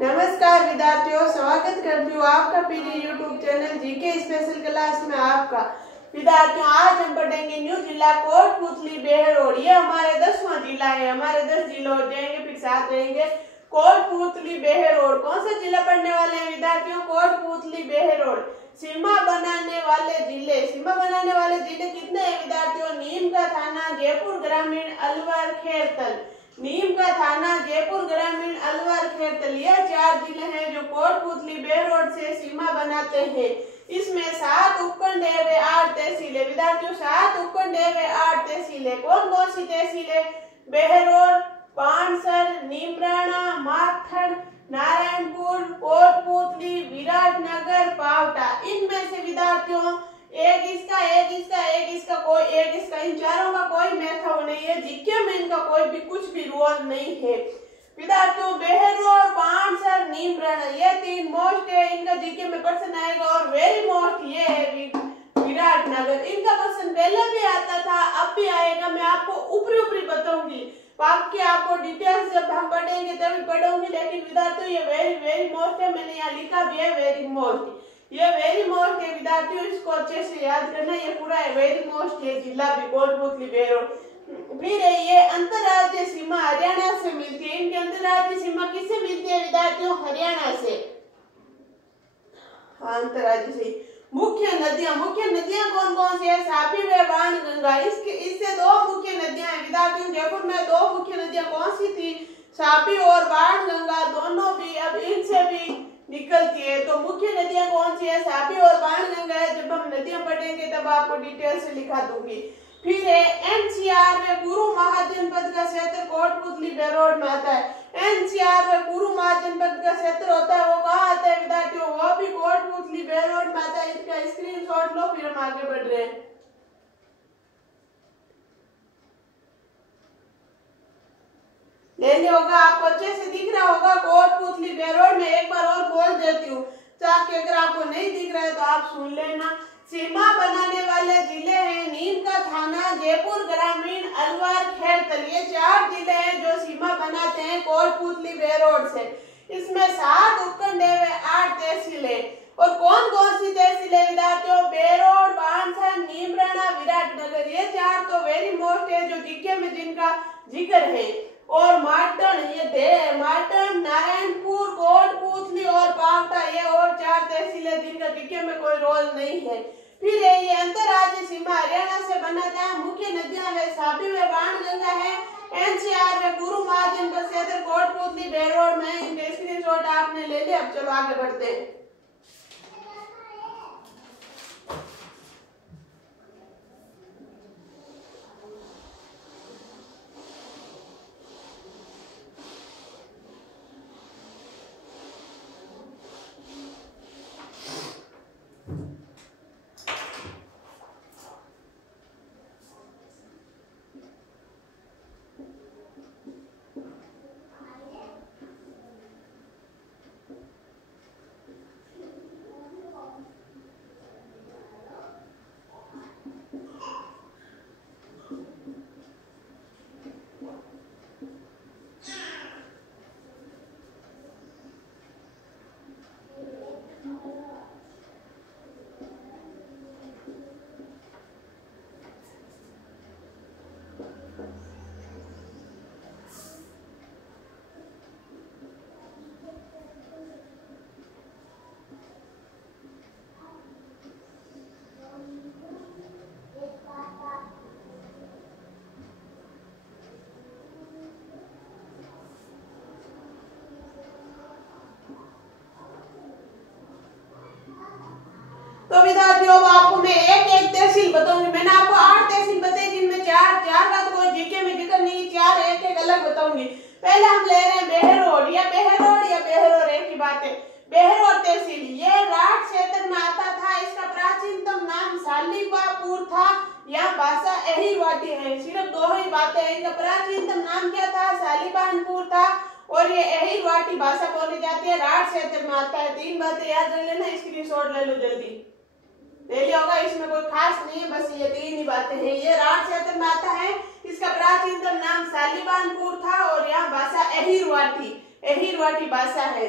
नमस्कार विद्यार्थियों, स्वागत करती हूँ आपका PD YouTube channel GK special class में आपका। विद्यार्थियों, आज हम पढ़ेंगे न्यू जिला कोटपुतली बेहरोड। ये हमारे 10वां जिला है। हमारे 10 जिले हो जाएंगे, फिर साथ रहेंगे कोटपुतली बेहरोड। कौन सा जिला पढ़ने वाले हैं विद्यार्थियों? कोटपुतली बेहरोड। सीमा बनाने वाले जिले। सीमा बनाने वाले जिले कितने हैं विद्यार्थियों? नीम का थाना, जयपुर ग्रामीण, अलवर, खेरतल। नीम का थाना, जयपुर ग्रामीण, अलवर, खेरतल, ये 4 जिले हैं जो कोटपुतली बेहरोड से सीमा बनाते हैं। इसमें 7 उपखंड है वे 8 तहसीलें। विद्यार्थियों, 7 उपखंड है वे 8 तहसीलें। कौन कौन सी तहसीलें? बेहरोड, पानसर, नीमराणा, माखन, नारायणपुर, कोटपुतली, विराटनगर, पावटा। इनमें से विद्यार्थियों एक इसका कोई एक इसका, इन चारों का कोई महत्व नहीं है। जीके में इनका कोई भी कुछ भी रोल नहीं है। विद्यार्थियों, बेहरोड, पानसर, नीमराणा, ये 3 मोस्ट है। इनका जीके में क्वेश्चन आएगा। और वेरी मोस्ट ये है विराटनगर। इनका क्वेश्चन पहले भी आता था, अब भी आएगा। मैं आपको ऊपरी बताऊंगी, बाकी आपको डिटेल्स जब हम पढ़ेंगे तभी पढ़ूंगी। लेकिन विद्यार्थियों, ये वेरी मोस्ट है। मैंने यहाँ लिखा भी है वेरी मोस्ट। ये वेरी मोस्ट है विद्यार्थियों, इसको अच्छे से याद करना। ये पूरा है वेरी मोस्ट है जिला भी कोटपुतली बेहरोड। फिर ये अंतरराज्यीय सीमा हरियाणा से मिलती है। इनकी अंतरराज्यीय सीमा किससे मिलती है विद्यार्थियों? हरियाणा से। अंतरराज्यीय से मुख्य नदियां कौन कौन सी है? तापी व बाणगंगा। इससे 2 मुख्य नदियां हैं विद्यार्थियों। जयपुर में 2 मुख्य नदियां कौन सी थी? तापी और बाणगंगा। दोनों भी अब इनसे भी निकलती है। तो मुख्य नदियां कौन सी है? तापी और बाणगंगा है। जब हम नदियां पढ़ेंगे तब आपको डिटेल से लिखा दूंगी। फिर है एनसीआर में कुरु महाजनपद का क्षेत्र कोटपुतली बेहरोड में आता है। एनसीआर में कुरु महाजनपद का क्षेत्र होता है, वो कहाँ आता है विद्यार्थियों? वो भी कोटपुतली बेहरोड में आता है। इसका स्क्रीनशॉट लो, फिर हम आगे बढ़ रहे हैं। ले लिया होगा, आपको अच्छे से दिख रहा होगा कोटपुतली बेहरोड में। एक बार और बोल देती हूँ ताकि अगर आपको नहीं दिख रहा है तो आप सुन लेना। सीमा बनाने वाले जिले हैं नीम का थाना, जयपुर ग्रामीण, अलवर, खेरतल। ये 4 जिले हैं जो सीमा बनाते हैं कोटपुतली बेहरोड से। इसमें 7 उपखंड है वे 8 तहसीलें। और कौन कौन सी तहसीलें विद्यार्थियों? बेहरोड, पानसर, नीमराणा, विराटनगर। ये 4 तो वेरी मोस्ट है जो जीके में जिनका जिक्र है। और मार्टन, नारायणपुर, कोटपुतली और पावटा, ये और 4 तहसीलें जिनका जीके में कोई रोल नहीं है। फिर ये अंतरराज्यीय सीमा हरियाणा से बनाता है। मुख्य नदियां वे तापी व बाणगंगा है। एनसीआर में कुरु महाजनपद क्षेत्र कोटपुतली बेहरोड में। इनके स्क्रीनशॉट आपने ले लिया। अब चलो आगे बढ़ते हैं। तो विद्यार्थियों, अब आपको मैं एक तहसील बताऊंगी। मैंने आपको 8 तहसील बताई जिनमें 4 का तो कोई जीके में जिक्र नहीं। 4 एक अलग बताऊंगी। पहले हम ले रहे हैं बेहरोड। या बेहरोड एक ही बात है। बेहरोड तहसील ये राठ क्षेत्र में आता था। इसका प्राचीनतम नाम सालीबापुर था। यहाँ भाषा अहिरवाटी है। सिर्फ 2 ही बातें हैं। इनका प्राचीनतम नाम क्या था? सालीबानपुर था। और ये अहिरवाटी भाषा बोली जाती है। राठ क्षेत्र में आता है। 3 बातें याद रख लेना, स्क्रीनशॉट ले लो जल्दी। ले लिया होगा, इसमें कोई खास नहीं है, बस ये 3 ही बातें हैं। ये राठ क्षेत्र में आता है। इसका प्राचीनतम नाम सालीबानपुर था। और यहाँ भाषा अहिरवाटी भाषा है।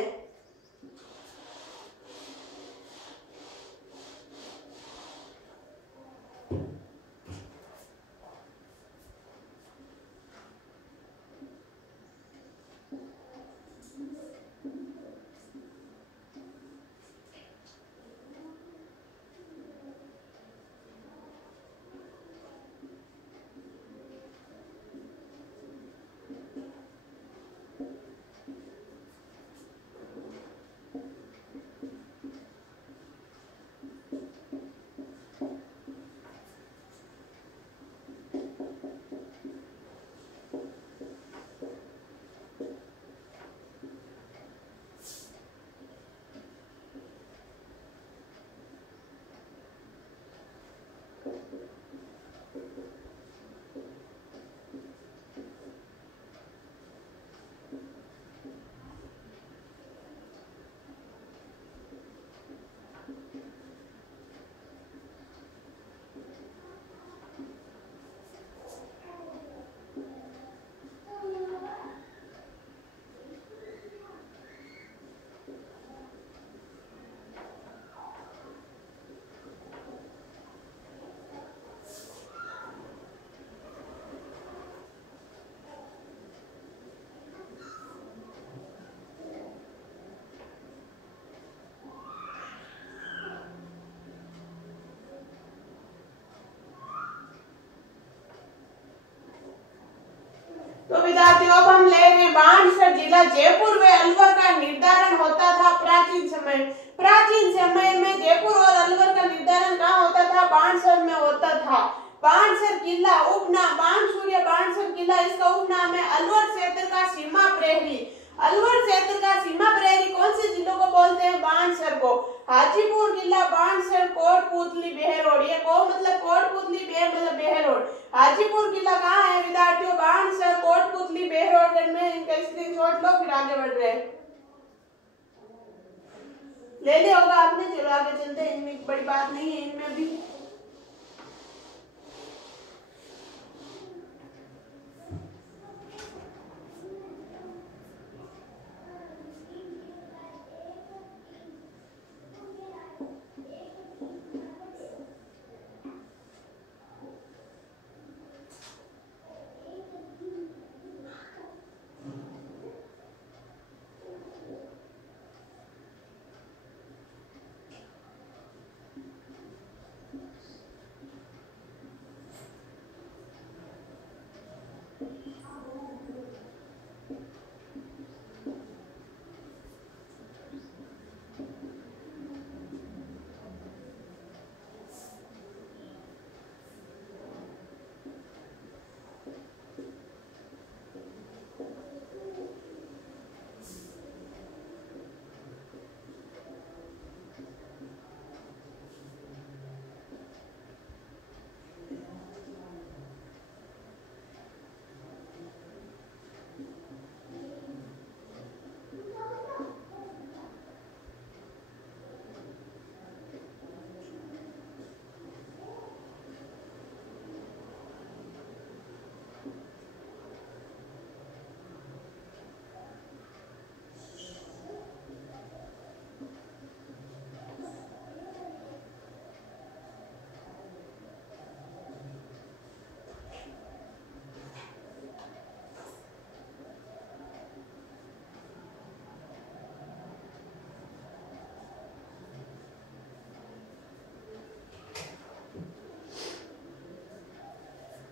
अलवर क्षेत्र का सीमा प्रहरी कौन से जिलों को बोलते हैं? बाणसर को। हाजीपुर किला, बाणसर, कोटपुतली, बेहरोड। ये को मतलब कोटपुतली, बे मतलब बेहरोड। हाजीपुर किला कहाँ है विद्यार्थियों? बाणसर, कोटपुतली, बेहरोड में। इनका स्क्रीनशॉट लो, फिर आगे बढ़ रहे हैं। ले लिया होगा आपने, चलो आगे चलते हैं। इनमें बड़ी बात नहीं है इनमें भी।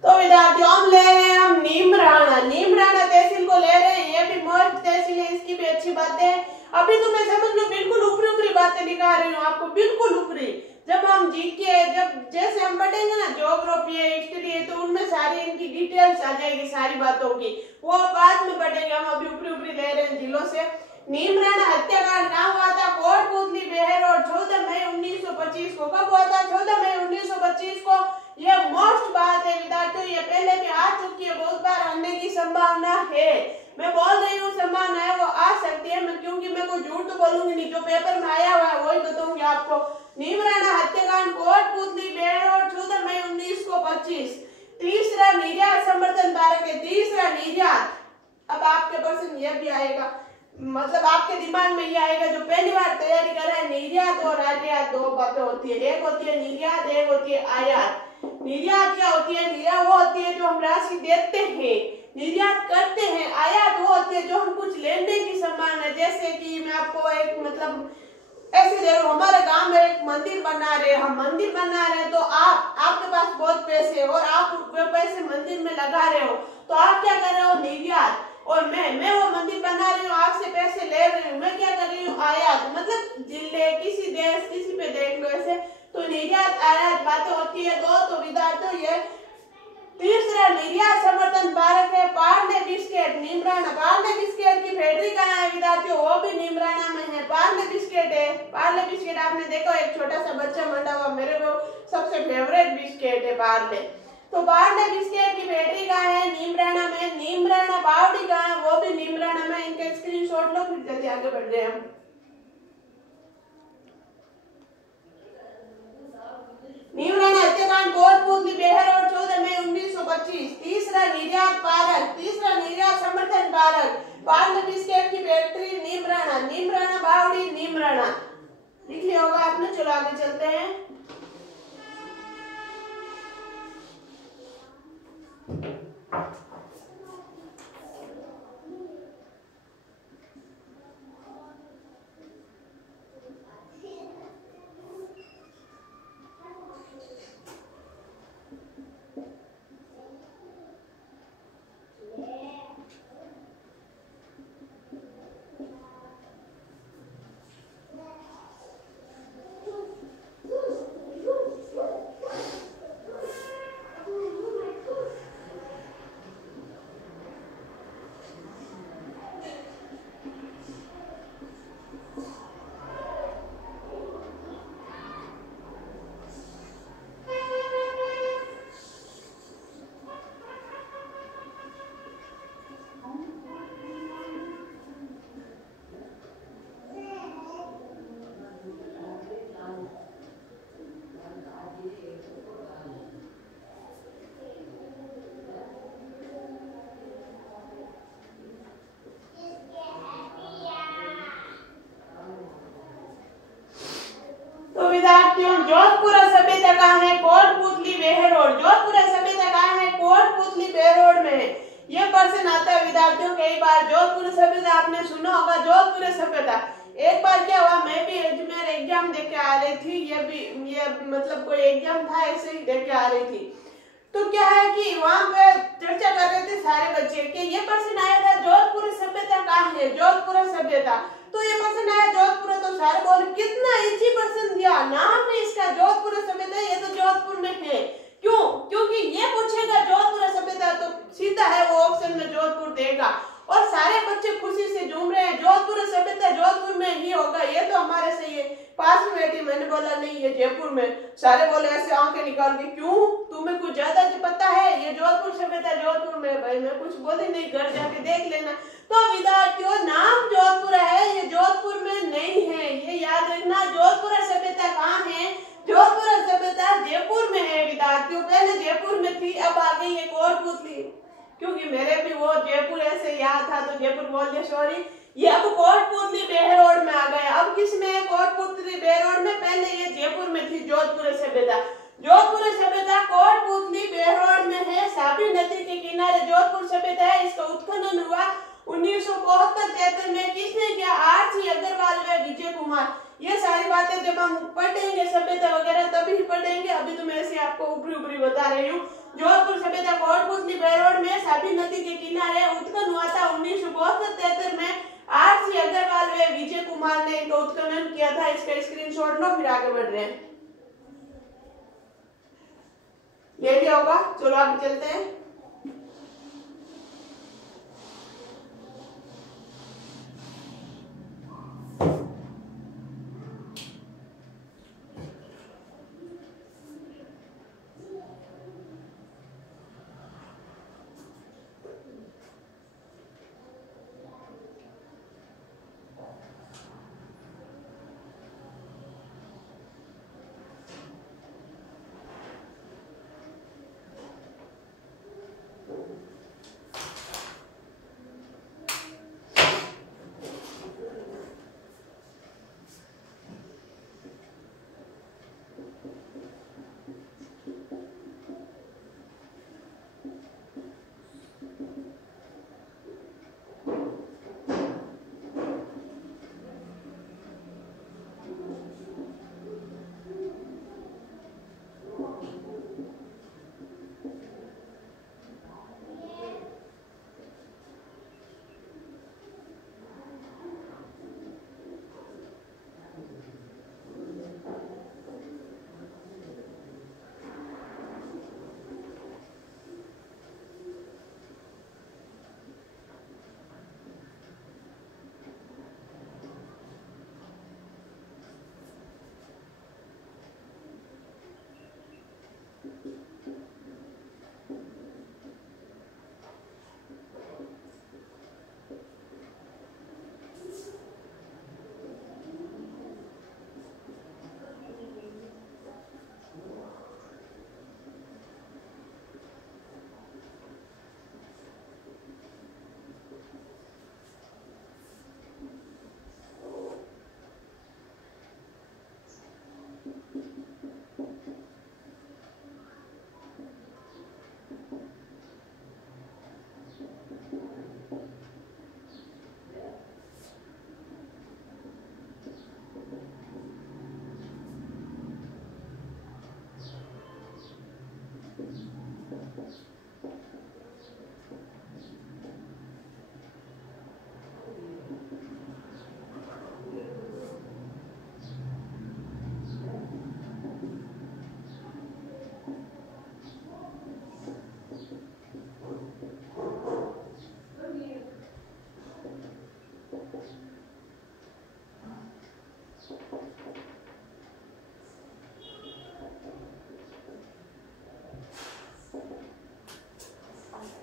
तो विद्यार्थियों हम ले रहे हैं हम नीमराणा तहसील को ले रहे हैं। ये भी मस्त तहसील है, इसकी भी अच्छी बातें हैं। अभी तो मैं समझ लो बिल्कुल ऊपरी बातें दिखा रही हूँ आपको, बिल्कुल ऊपरी। जब हम जीके जब जैसे हम पढ़ेंगे ना ज्योग्राफी है, हिस्ट्री है, तो उनमें सारी इनकी डिटेल्स आ जाएगी सारी बातों की, वो बाद में पढ़ेंगे। हम अभी ऊपरी ले रहे हैं जिलों से। नीमराणा हत्याकांड कहाँ हुआ था? कोटपुतली, बेहरोड, 14 मई 1925 को। कब हुआ था? 14 मई 1925 को। ये मोस्ट बात है विद्यार्थियों, ये पहले भी आ चुकी है, बहुत बार आने की संभावना है। मैं बोल रही हूँ संभावना है, वो आ सकती है। मैं क्योंकि मैं कोई झूठ तो बोलूंगी नहीं, जो पेपर में आया हुआ है वही बताऊंगी आपको। नीमराणा हत्याकांड, कोटपुतली, बेहरोड, 14 मई 1925। तीसरा निर्यात समर्थन धारक है, तीसरा निर्यात। अब आपके प्रश्न ये भी आएगा, मतलब आपके दिमाग में ये आएगा जो पहली बार तैयारी कर रहा है, निर्यात और आयात दो बातें होती है। एक होती है निर्यात, एक होती है आयात। निर्यात क्या होती है? निर्यात वो होती है जो हम राशि देते हैं, निर्यात करते हैं। आयात वो होती है जो हम कुछ लेने की संभावना है। जैसे कि मैं आपको एक मतलब ऐसे दे रहा हूं, हमारे गांव में एक मंदिर बना रहे हैं, हम मंदिर बना रहे हैं, तो आपके पास बहुत पैसे और आप वो पैसे मंदिर में लगा रहे हो, तो आप क्या कर रहे हो? निर्यात। और मैं वो मंदिर बना रही हूँ, आपसे पैसे ले रही हूँ, मैं क्या कर रही हूँ? आयात। मतलब जिले, किसी देश, किसी पे देख लो ऐसे, तो निर्यात आयात बातें होती है। तो विद्यार्थियों ये तीसरा निर्यात समर्थन भारत है। पार्ले बिस्किट, नीमराणा। पार्ले बिस्किट की फैक्ट्री कहाँ है विद्यार्थियों? वो भी नीमराणा में है। पार्ले बिस्किट है, पार्ले बिस्किट आपने देखो, एक छोटा सा बच्चा मंडा हुआ, मेरे को सबसे फेवरेट बिस्किट है पार्ले। तो पार्ले बिस्किट की फैक्ट्री कहाँ है? नीमराणा में। नीमराणा बावड़ी कहाँ है? वो भी नीमराणा में। इनका स्क्रीनशॉट लो, फिर जल्दी आगे बढ़ रहे हैं। नीमराणा हत्याकांड, कोटपुतली, बेहरोड, 14 मई 1925। तीसरा निर्यात पारक, तीसरा निर्यात समर्थन पारक, पार्ले बिस्किट की फैक्ट्री नीमराणा। नीमराणा बावड़ी, नीमराणा लिख लिया होगा आपने। चलो आगे चलते हैं। जोधपुर सभ्यता कहाँ है? कोटपुतली बेहरोड। जोधपुर सभ्यता कहाँ है? कोटपुतली बेहरोड में है। ये प्रश्न आता है विद्यार्थियों कई बार। जोधपुर सभ्यता आपने सुना होगा। जोधपुर सभ्यता एक बार क्या हुआ, मैं भी अजमेर एग्जाम देके आ रही थी, ये मतलब कोई एग्जाम था, ऐसे ही देके आ रही थी। तो क्या है कि वहां पे चर्चा कर रहे थे सारे बच्चे कि ये प्रश्न आया था जोधपुर सभ्यता कहाँ है? जोधपुर सभ्यता। तो ये प्रश्न आया जोधपुर, तो सारे बोले कितना इजी प्रश्न दिया, नाम है इसका जोधपुर सभ्यता, ये तो जोधपुर में है। क्यों? क्योंकि ये पूछेगा जोधपुर सभ्यता तो सीधा है वो ऑप्शन में जोधपुर देगा। और सारे बच्चे खुशी से झूम रहे हैं, जोधपुर सभ्यता जोधपुर में ही होगा, ये तो हमारे से ये पास में बैठी। मैंने बोला नहीं ये जयपुर में। सारे बोले ऐसे आंखें निकाल के, क्यों तुम्हें कुछ ज्यादा पता है? ये जोधपुर सभ्यता जोधपुर में। भाई मैं कुछ बोली नहीं, घर जाके देख लेना। तो विद्यार्थियों नाम जोधपुर है, ये जोधपुर में नहीं है, ये याद रखना। जोधपुर सभ्यता कहाँ है? जोधपुर सभ्यता जयपुर में है विद्यार्थियों। पहले जयपुर में थी, अब आ गई एक और पुतली, क्योंकि मेरे भी वो जयपुर ऐसे याद था तो जयपुर बोल दिया, सॉरी। ये अब कोटपुतली बेहरोड में आ गया। अब किस में है? कोटपुतली बेहरोड में। पहले ये जयपुर में थी जोधपुर सभ्यता। जोधपुर सभ्यता कोटपुतली बेहरोड में है, तापी नदी के किनारे जोधपुर सभ्यता है। इसका उत्खनन हुआ 1972-73 में। किसने किया? आर.सी. अग्रवाल व विजय कुमार। ये सारी बातें जब हम पढ़ेंगे सभ्यता वगैरह तभी पढ़ेंगे, अभी तो मैं ऐसे आपको ऊपरी ऊपरी बता रही हूँ। जोधपुर सभ्यता कोटपुतली बेहरोड में तापी नदी के किनारे उत्खनन हुआ था 1972-73 में। आर.सी. अग्रवाल व विजय कुमार ने इनका उत्खनन किया था। इसका स्क्रीनशॉट लो, फिर आगे बढ़ रहे हैं। ये क्या होगा? चलो आगे चलते हैं।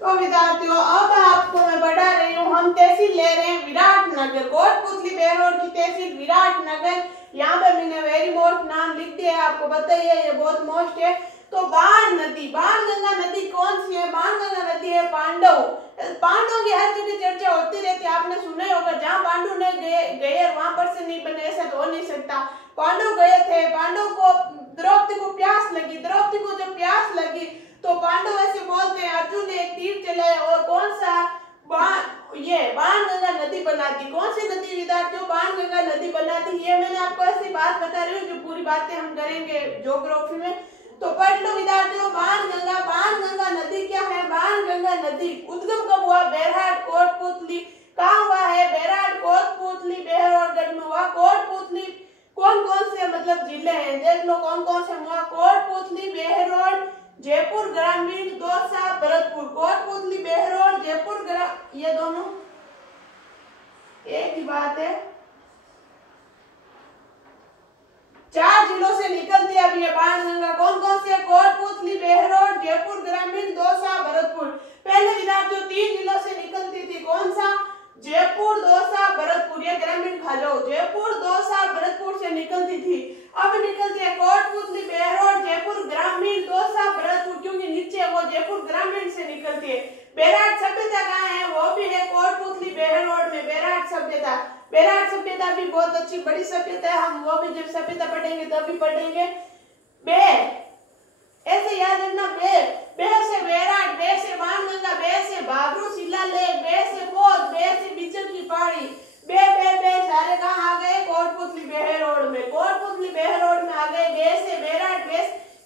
तो विद्यार्थियों अब आपको मैं बढ़ा रही हूँ, हम तहसील ले रहे हैं विराटनगर। कोटपुतली बेहरोड की तहसील विराटनगर। यहाँ पे मैंने वेरी मोस्ट नाम लिख दिया है, आपको पता ही है, ये बहुत मोस्ट है। तो बाण नदी, बाणगंगा नदी कौन सी है? बाणगंगा नदी है पांडव। पांडवों की हर जगह चर्चा होती रहती है, आपने सुना ही होगा। जहाँ पांडु ने गए वहां पर ऊपर से नहीं बने, ऐसा तो हो नहीं सकता। पांडव गए थे, पांडव को द्रौपदी को प्यास लगी, द्रौपदी को जब प्यास लगी तो पांडव ऐसे बोलते हैं अर्जुन ने एक तीर चलाया और कौन सा बाणगंगा नदी बना दी। कौन सी नदी विद्यार्थियों? बाणगंगा नदी बना दी। ये मैंने आपको ऐसी बात बता रही हूँ जो पूरी बातें हम करेंगे ज्योग्राफी में, तो पढ़ लो विद्यार्थियों। बाणगंगा, बाणगंगा नदी क्या है? बाणगंगा नदी उद्गम कब हुआ? बेरहाट कोटपुतली। कहाँ हुआ है? बेरहाट कोटपुतली बेहरोडगढ़ में हुआ। कोटपुतली कौन कौन से मतलब जिले हैं देख लो, कौन कौन से हुआ? कोटपुतली, बेहरोड, जयपुर ग्रामीण, दौसा, भरतपुर। कोटपुतली, बेहरोड, जयपुर ये दोनों एक ही बात है। 4 जिलों से निकलती है अब ये बाणगंगा। कौन कौन से? कोटपुतली, बेहरोड, जयपुर ग्रामीण, दौसा, भरतपुर। पहले विद्यार्थियों 3 जिलों से निकलती थी। कौन सा? जयपुर, दौसा, भरतपुर। ये ग्रामीण खा जाओ। जयपुर, दौसा, भरतपुर से निकलती थी। अब निकलती है कोटपुतली, बेहरोड, जयपुर ग्रामीण, दौसा, भरतपुर, क्योंकि नीचे वो जयपुर ग्रामीण से निकलती है। बेरहाट सभ्यता कहाँ है? वो भी है कोटपुतली बेहरोड में। बेरहाट सभ्यता, बेरहाट सभ्यता भी बहुत अच्छी बड़ी सभ्यता है। हम वो भी जब सभ्यता पढ़ेंगे तभी पढ़ेंगे। बे ऐसे याद रखना, बे से बेरहाट, बे से बाणगंगा, बे से बाबरू शिलालेख, बे से पोत, बे से बिचन की पहाड़ी। बे सारे कहाँ आ गए? कोटपुतली बेहरोड में। कोटपुतली बेहरोड में आ गए। बे से बेरहाट, बे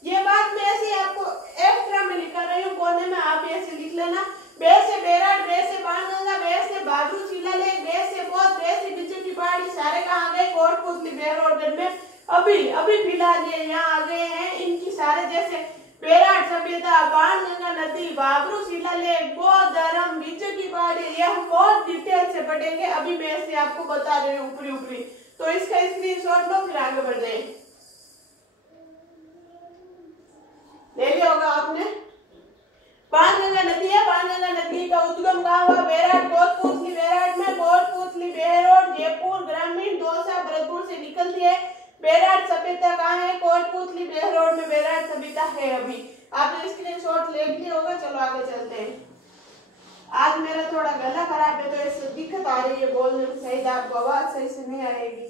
ये बात मैं ऐसे आपको एक्स्ट्रा में लिखा रही हूँ कोने में, आप ऐसे लिख लेना। बे से बेरहाट, बे से बाणगंगा, बे से बाबरू शिलालेख, बे से पोत, बे से बिचन की पहाड़ी, सारे कहाँ आ गए? कोटपुतली बेहरोडगढ़ में। अभी फिलहाल ये यहाँ आ गए हैं। इनकी सारे जैसे बेरहाट सभ्यता, बाणगंगा नदी, बाबरू शिलालेख, बौद्ध धर्म, बिचन की पहाड़ी, ये हम बहुत डिटेल से पढ़ेंगे। अभी मैं ऐसे आपको बता रही हूँ ऊपरी, तो इसका स्क्रीनशॉट लो फिर आगे बढ़ जाए। ले लिया होगा आपने। बाणगंगा नदी है। बाणगंगा नदी का उद्गम कहाँ हुआ? बेरहाट, कोटपुतली बेरहाट में, कोटपुतली बेहरोड, जयपुर ग्रामीण, दौसा, भरतपुर से निकलती है। बेरहाट सभ्यता कहाँ है? कोटपुतली बेहरोड में बेरहाट सभ्यता है। अभी आपने स्क्रीनशॉट ले लिया होगा। चलो आगे चलते हैं। आज मेरा थोड़ा गला खराब है तो ऐसे दिक्कत आ रही है बोलने में, शायद आपको आवाज सही से नहीं आएगी।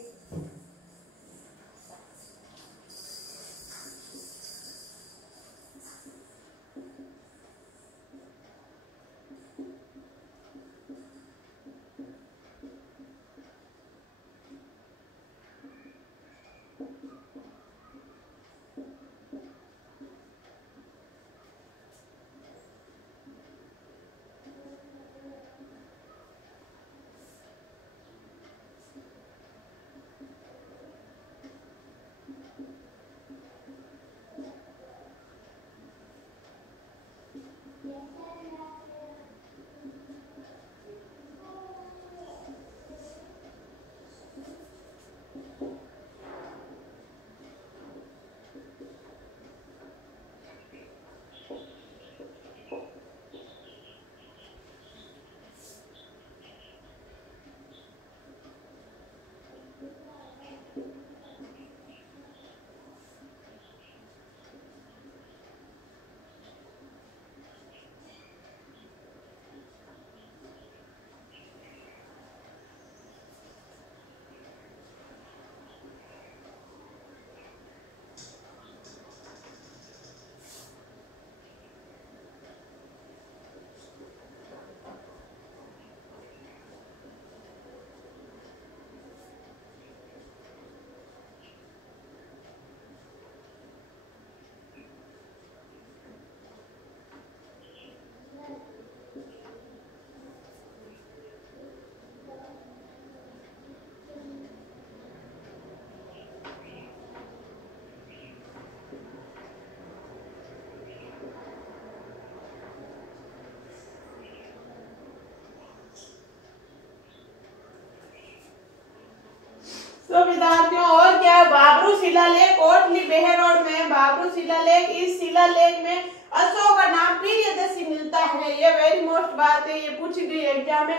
तो विद्यार्थियों और क्या है? बाबरू शिलालेख कोटली बेहरोड में। बाबरू शिलालेख, इस शिलालेख में अशोक का नाम प्रियदर्शी मिलता है। ये वेरी मोस्ट बात है, ये पूछी गई एग्जाम में।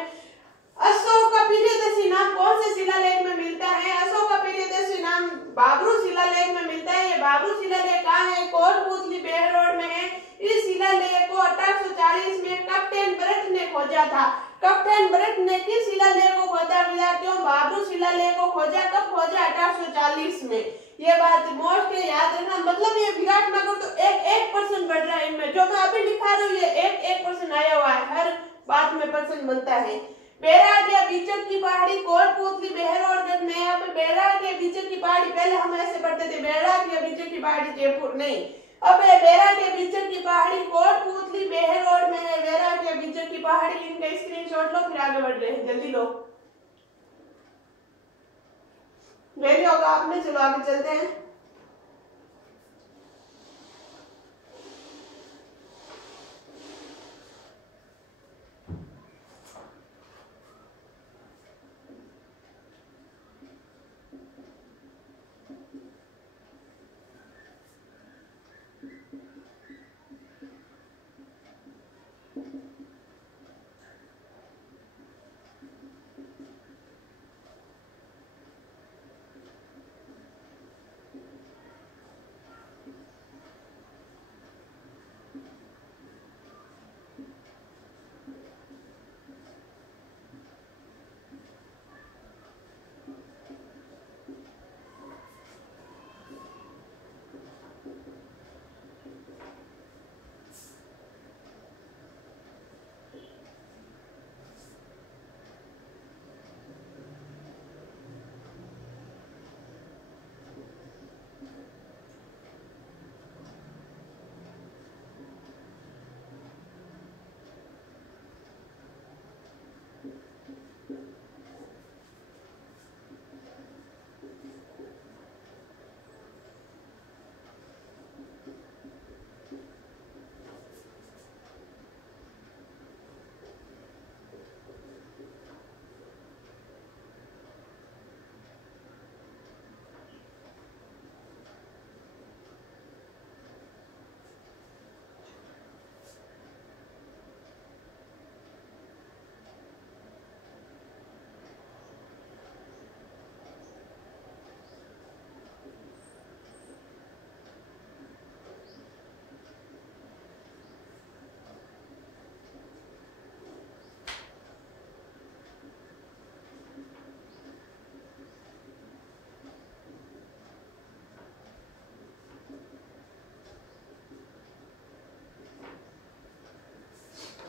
अशोक का प्रियदर्शी नाम कौन से शिलालेख में मिलता है? अशोक का प्रियदर्शी नाम बाबरू शिलालेख में मिलता है। ये बाबरू शिलालेख कहाँ है? कोटपुतली बेहरोड में है। इस शिलालेख को 1840 में कैप्टन ब्रट ने खोजा था। कैप्टन ब्रट ने किस शिलालेख को खोजा विद्यार्थियों? बाबरू शिलालेख विद्यालय को खोजा, कब खोजा? 1840 में। ये बात मोस्ट है, याद रखना। मतलब ये विराटनगर तो 1% बढ़ रहा है इनमें, जो मैं अभी लिखा रहा हूँ ये 1% आया हुआ है, हर बात में % बनता है। बैराग या बीचक की पहाड़ी, कोटपुतली, बहरोडगढ़ में। यहाँ पे बैराग या बीचक की पहाड़ी, पहले हम ऐसे पढ़ते थे बैराग या बीचक की पहाड़ी जयपुर, नहीं, अब है बैराग या बीचक की पहाड़ी कोटपुतली बहरोड में है। बैराग या बीचक की पहाड़ी, इनका स्क्रीनशॉट लो, फिर आगे बढ़ रहे हैं, जल्दी लो। ले लिया होगा आपने, चलो आगे चलते हैं।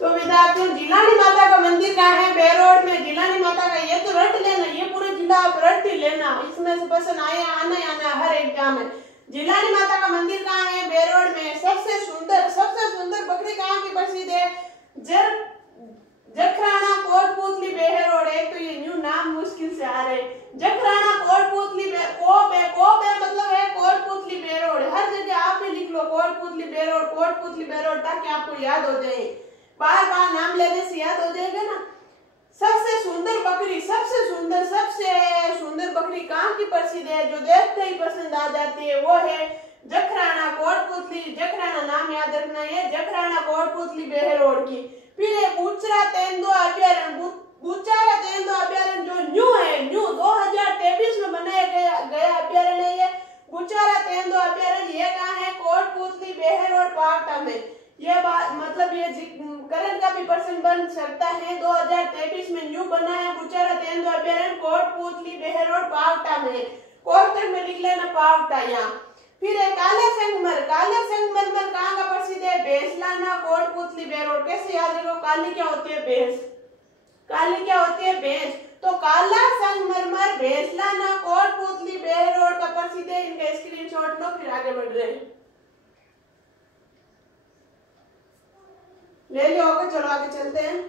तो विद्यार्थियों, जिलानी माता का मंदिर कहाँ है? बेरोड में। जिलानी माता का, ये तो रट लेना, ये पूरा जिला आप रट ही लेना, इसमें से क्वेश्चन आना हर एग्जाम में। जिलानी माता का मंदिर कहाँ है? बेरोड में। सबसे सुंदर बकरी कहाँ की प्रसिद्ध है? जखराना कोटपुतली बेहरोड। एक तो ये न्यू नाम मुश्किल से आ रहे, जखराना कोटपुतली कोबे मतलब है कोटपुतली बेहरोड। हर जगह आप ही लिख लो कोटपुतली बेहरोड, ताकि आपको याद हो जाए, बार बार नाम लेने से याद हो जाएगा ना। सबसे सुंदर बकरी कहाँ की प्रसिद्ध है, जो देखते ही पसंद आ जाती है, वो है जखराना कोटपुतली। जखराना नाम याद रखना है, जखराना कोटपुतली बेहरोड की। फिर है बुचरा तेंदुआ अभ्यारण्य। बुचरा तेंदुआ अभ्यारण्य जो न्यू 2023 में बनाया गया अभ्यारण्य है ये बुचरा तेंदुआ अभ्यारण्य। ये कहाँ है? कोटपुतली बेहरोड पावटा में। ये बात मतलब ये करंट का भी पर्सन बन सकता है। 2023 में न्यू बना है बुचरा तेंदुआ अभ्यारण्य कोटपुतली बेहरोड पावटा में। कोष्टक में लिख लेना पावटा यहाँ। फिर है काला संगमरमर कहाँ का प्रसिद्ध है? बेसलाना कोटपुतली बेहरोड। कैसे याद रखो? काली क्या होती है? भैंस। काली क्या होती है? भैंस। तो काला संगमरमर बेसलाना कोटपुतली बेहरोड का प्रसिद्ध है। इनका स्क्रीनशॉट लो, फिर आगे बढ़ रहे हैं। ले लिया होगा, चलो आगे चलते हैं।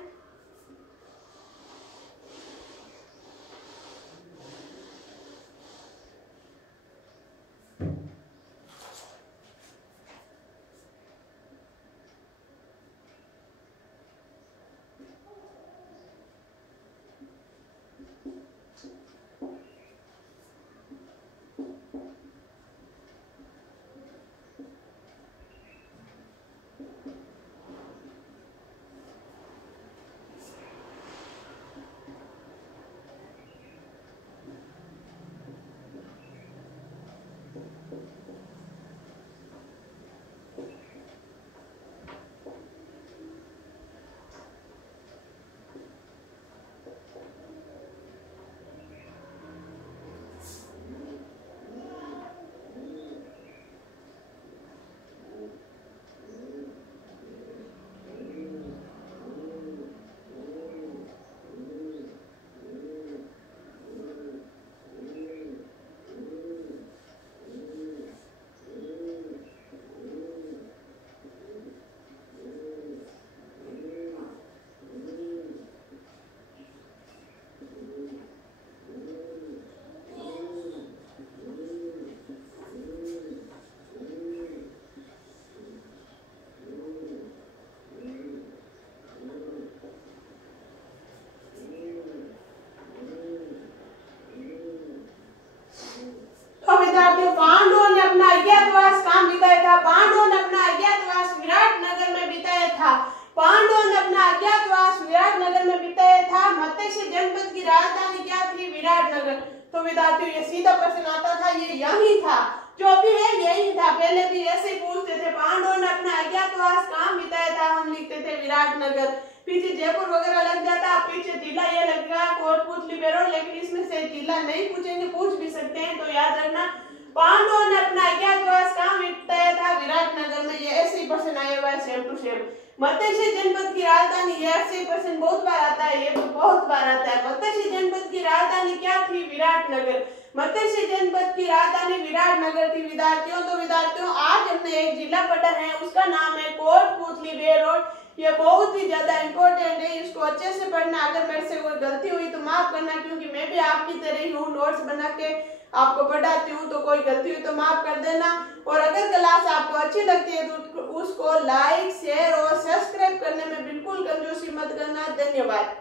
विराटनगर में बिताया था। मत्स्य जनपद की राजधानी क्या थी? विराटनगर। तो विद्यार्थियों ये सीधा प्रश्न आता था, ये यही था, जो भी है यही था। पहले भी ऐसे ही पूछते थे। पांडवों ने अपना अज्ञातवास कहाँ बिताया था? हम लिखते थे विराटनगर। पीछे जयपुर वगैरह लग जाता, पीछे जिला ये लग गया कोटपुतली बेरोड, लेकिन इसमें से जिला नहीं पूछेंगे, पूछ भी सकते हैं, तो याद रखना पांडवों ने अपना अज्ञातवास कहाँ बिताया था? विराटनगर में। ये ऐसे ही प्रश्न आया हुआ है सेम टू सेम। मत्स्य जनपद की राजधानी, ये ऐसे प्रश्न बहुत बार आता है, ये तो बहुत बार आता है। मत्स्य जनपद की राजधानी क्या थी? विराटनगर। मत्स्य जनपद की राजधानी विराटनगर थी विद्यार्थियों। तो विद्यार्थियों आज हमने एक जिला पढ़ा है, उसका नाम है कोटपुतली बेरोड। ये बहुत ही ज्यादा इंपॉर्टेंट है, इसको अच्छे से पढ़ना। अगर मेरे से कोई गलती हुई तो माफ करना, क्योंकि मैं भी आपकी तरह ही हूँ, नोट्स बना के आपको पढ़ाती हूँ, तो कोई गलती हुई तो माफ कर देना। और अगर क्लास आपको अच्छी लगती है तो उसको लाइक, शेयर और सब्सक्राइब करने में बिल्कुल कंजूसी मत करना। धन्यवाद।